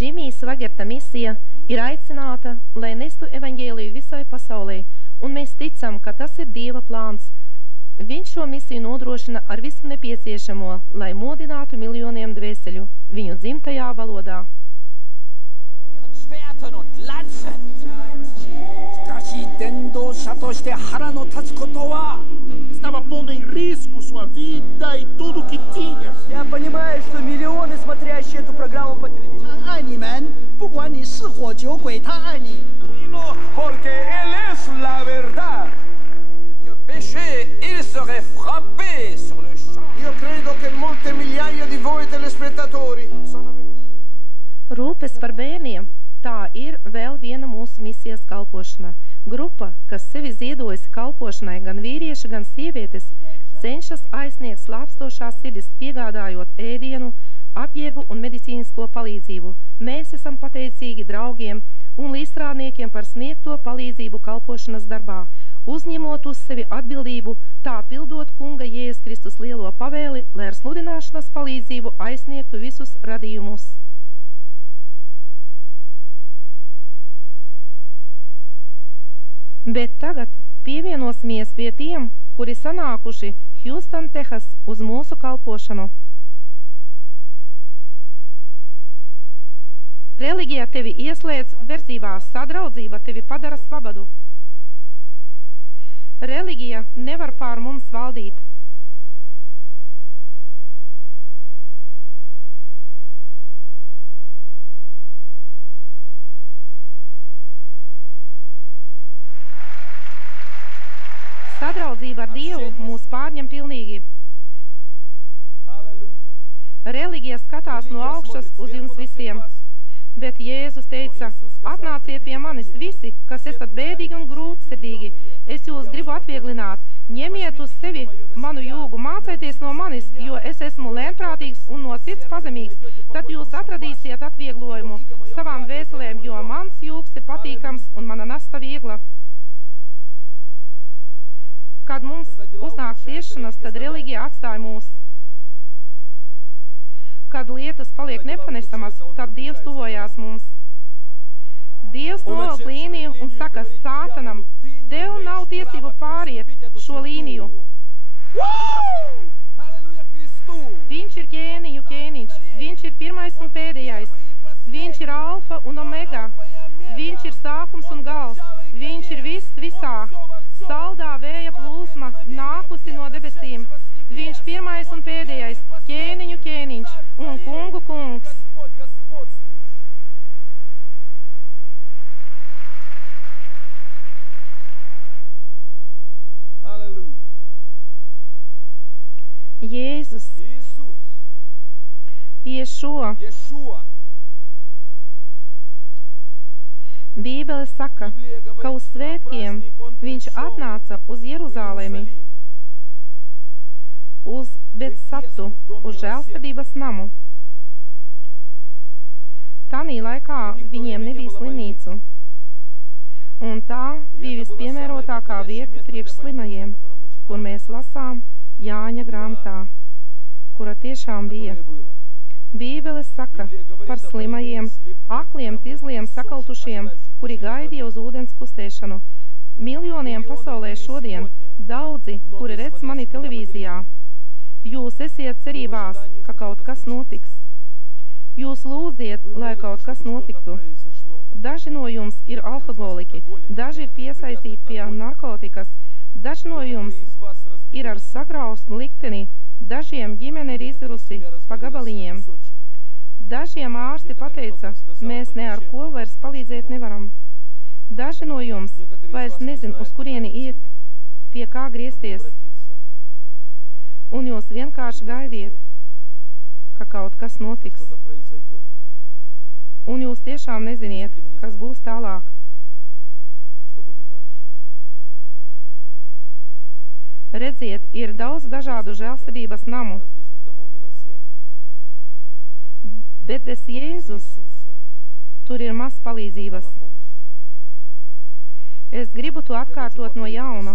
Džimijs Vagerta misija ir aicināta, lai nestu evaņģēliju visai pasaulē, un mēs ticam, ka tas ir Dieva plāns. Viņš šo misiju nodrošina ar visu nepieciešamo, lai modinātu miljoniem dvēseļu viņu dzimtajā valodā. Estava pondo em risco sua vida e tudo que tinha. Я понимаю, что миллионы, смотрящие эту программу по телевизору, 他爱你们，不管你是火酒鬼，他爱你。 Porque Él es la verdad. Que péché, il serait frappé sur le champ. Io credo che molte migliaia di voi telespettatori sono venuti. Rūpes par bērniem – tā ir vēl viena mūsu misijas kalpošana. Grupa, kas sevi ziedojas kalpošanai gan vīrieši, gan sievietes, cenšas aizsniegt slāpstošās sirdis, piegādājot ēdienu, apģērbu un medicīnisko palīdzību. Mēs esam pateicīgi draugiem un līdzstrādniekiem par sniegto palīdzību kalpošanas darbā, uzņemot uz sevi atbildību, tā pildot kunga Jēzus Kristus lielo pavēli, lai ar sludināšanas palīdzību aizsniegtu visus radījumus. Bet tagad pievienosimies pie tiem, kuri sanākuši Houston, Texas uz mūsu kalpošanu. Reliģija tevi ieslēdz verzībā, sadraudzība tevi padara svabadu. Reliģija nevar pār mums valdīt. Sadraudzība ar Dievu mūs pārņem pilnīgi. Reliģija skatās no augšas uz jums visiem. Bet Jēzus teica, atnāciet pie manis visi, kas esat bēdīgi un grūtsirdīgi. Es jūs gribu atvieglināt. Ņemiet uz sevi manu jūgu, mācieties no manis, jo es esmu lēnprātīgs un no sirds pazemīgs. Tad jūs atradīsiet atvieglojumu savām vēselēm, jo mans jūgs ir patīkams un mana nasta viegla. Kad mums uznāk ciešanas, tad reliģija atstāja mūs. Kad lietas paliek nepanesamas, tad Dievs tuvojās mums. Dievs novilk līniju un saka Sātanam, tev nav tiesību pāriet šo līniju. Viņš ir ķēniņu ķēniņš, viņš ir pirmais un pēdējais, viņš ir alfa un omega, viņš ir sākums un gals, viņš ir viss visā. Saldā vēja plūsma nākusi no debesīm, viņš pirmais un pēdējais, ķēniņu ķēniņš un kungu kungs. Jēzus, Ješua. Bībele saka, ka uz svētkiem viņš atnāca uz Jeruzālemi, uz Betsatu, uz žēlsirdības namu. Tanī laikā viņiem nebija slimnīcu, un tā bija vispiemērotākā vieta priekš slimajiem, kur mēs lasām Jāņa grāmatā, kura tiešām bija. Bībele saka par slimajiem, akliem, tizliem, sakaltušiem, kuri gaidīja uz ūdens kustēšanu. Miljoniem pasaulē šodien, daudzi, kuri redz mani televīzijā. Jūs esiet cerībās, ka kaut kas notiks. Jūs lūdziet, lai kaut kas notiktu. Daži no jums ir alkoholiķi, daži ir piesaistīti pie narkotikas, daži no jums ir ar sagraustu likteni, dažiem ģimene ir izirusi pa gabaliņiem. Dažiem ārsti pateica, mēs ne ar ko vairs palīdzēt nevaram. Daži no jums vairs nezin, uz kurieni iet, pie kā griezties. Un jūs vienkārši gaidiet, ka kaut kas notiks. Un jūs tiešām neziniet, kas būs tālāk. Redziet, ir daudz dažādu žēlsirdības namu. Bet bez Jēzus tur ir maz palīdzības. Es gribu to atkārtot no jauna.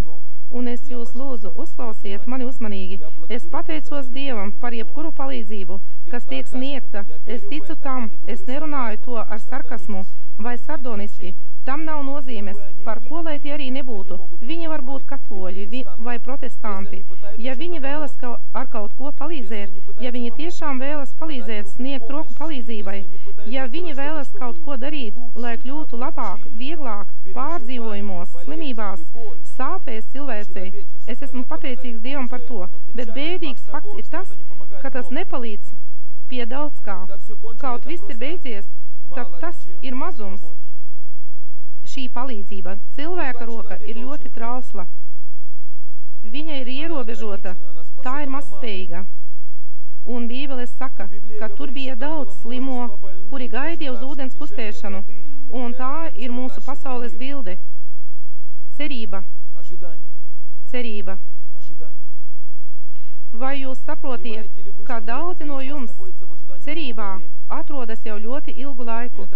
Un es jūs lūdzu, uzklausiet mani uzmanīgi. Es pateicos Dievam par jebkuru palīdzību, kas tiek sniegta. Es ticu tam, es nerunāju to ar sarkasmu vai sardoniski. Tam nav nozīmes, par ko lai tie arī nebūtu. Viņi var būt katoļi vai protestanti. Ja viņi vēlas ar kaut ko palīdzēt, ja viņi tiešām vēlas palīdzēt, sniegt roku palīdzībai, ja viņi vēlas kaut ko darīt, lai kļūtu labāk, vieglāk, pārdzīvojumos, slimībās, sāpēs cilvēcei, es esmu pateicīgs Dievam par to, bet bēdīgs fakts ir tas, ka tas nepalīdz pie daudz kā. Kaut viss ir beidzies, tad tas ir mazums. Šī palīdzība, cilvēka roka ir ļoti trausla. Viņa ir ierobežota, tā ir mazspējīga. Un Bībele saka, ka tur bija daudz slimo, kuri gaidīja uz ūdens kustēšanu, un tā ir mūsu pasaules bilde. Cerība. Cerība. Vai jūs saprotiet, ka daudzi no jums cerībā atrodas jau ļoti ilgu laiku,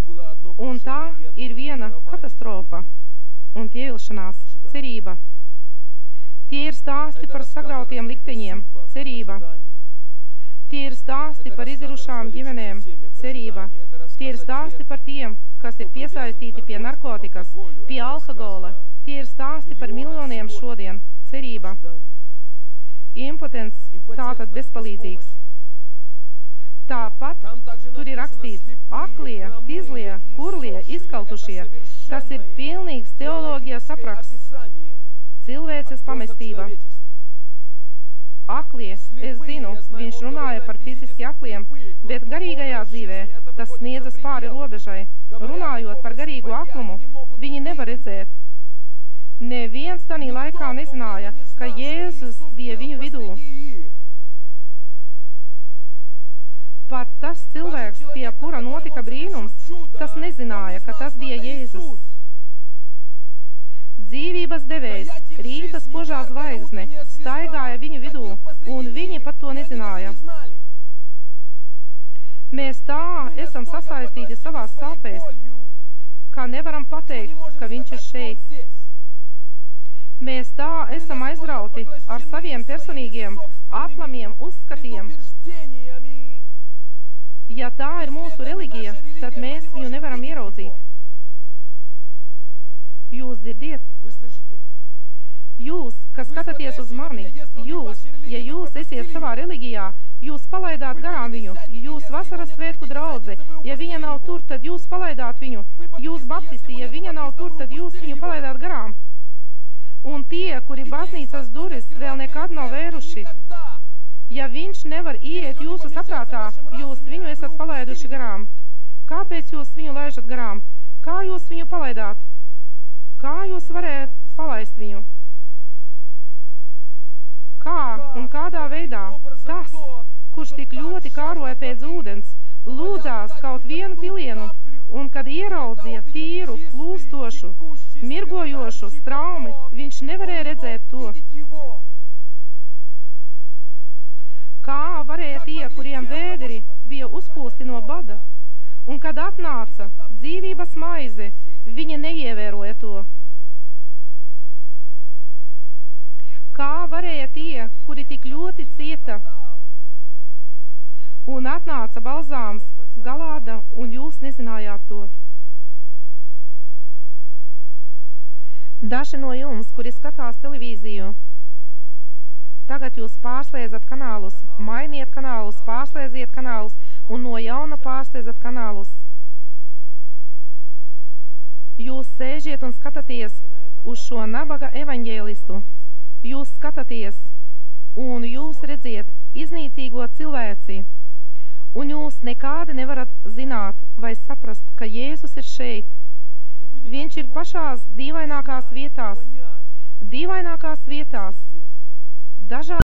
un tā ir viena katastrofa un pievilšanās, cerība. Tie ir stāsti par sagrautiem likteņiem, cerība. Tie ir stāsti par izirušām ģimenēm, cerība. Tie ir stāsti par tiem, kas ir piesaistīti pie narkotikas, pie alkohola. Tie ir stāsti par miljoniem šodien, cerība. Impotents, tātad bezpalīdzīgs. Tāpat tur ir rakstīts aklie, tizlie, kurlie, izkautušie. Tas ir pilnīgs teoloģijas apraksts. Cilvēces pamestība. Aklie, es zinu, viņš runāja par fiziski akliem, bet garīgajā dzīvē tas sniedzas pāri robežai. Runājot par garīgu aklumu, viņi nevar redzēt. Neviens tanī laikā nezināja, ka Jēzus bija viņu vidū. Pat tas cilvēks, pie kura notika brīnums, tas nezināja, ka tas bija Jēzus. Dzīvības devējs, rīta spožā zvaigzne, staigāja viņu vidū, un viņi pat to nezināja. Mēs tā esam sasaistīti savās sāpēs, kā nevaram pateikt, ka viņš ir šeit. Mēs tā esam aizrauti ar saviem personīgiem, aplamiem uzskatiem. Ja tā ir mūsu reliģija, tad mēs viņu nevaram ieraudzīt. Jūs dzirdiet? Jūs, kas skatāties uz mani, jūs, ja jūs esiet savā reliģijā, jūs palaidāt garām viņu, jūs vasaras svētku draudze, ja viņa nav tur, tad jūs palaidāt viņu, jūs baptisti, ja viņa nav tur, tad jūs viņu palaidāt garām. Un tie, kuri baznīcas duris vēl nekad nav vēruši, ja viņš nevar ieiet jūsu saprātā, jūs viņu esat palaiduši garām. Kāpēc jūs viņu laižat garām? Kā jūs viņu palaidāt? Kā jūs varētu palaist viņu? Kā un kādā veidā tas, kurš tik ļoti kāroja pēc ūdens, lūdzās kaut vienu pilienu, un kad ieraudzīja tīru, plūstošu, mirgojošu straumi, viņš nevarēja redzēt to. Kā varēja tie, kuriem vēderi bija uzpūsti no bada, un kad atnāca dzīvības maize, viņi neievēroja to. Kā varēja tie, kuri tik ļoti cieta, un atnāca balzāms, galāda, un jūs nezinājāt to. Daži no jums, kuri skatās televīziju, tagad jūs pārslēdzat kanālus, mainiet kanālus, pārslēdziet kanālus, un no jauna pārslēdzat kanālus. Jūs sēžiet un skatāties uz šo nabaga evaņģēlistu. Jūs skatāties, un jūs redziet iznīcīgo cilvēci, un jūs nekādi nevarat zināt vai saprast, ka Jēzus ir šeit. Viņš ir pašās dīvainākās vietās, dažādi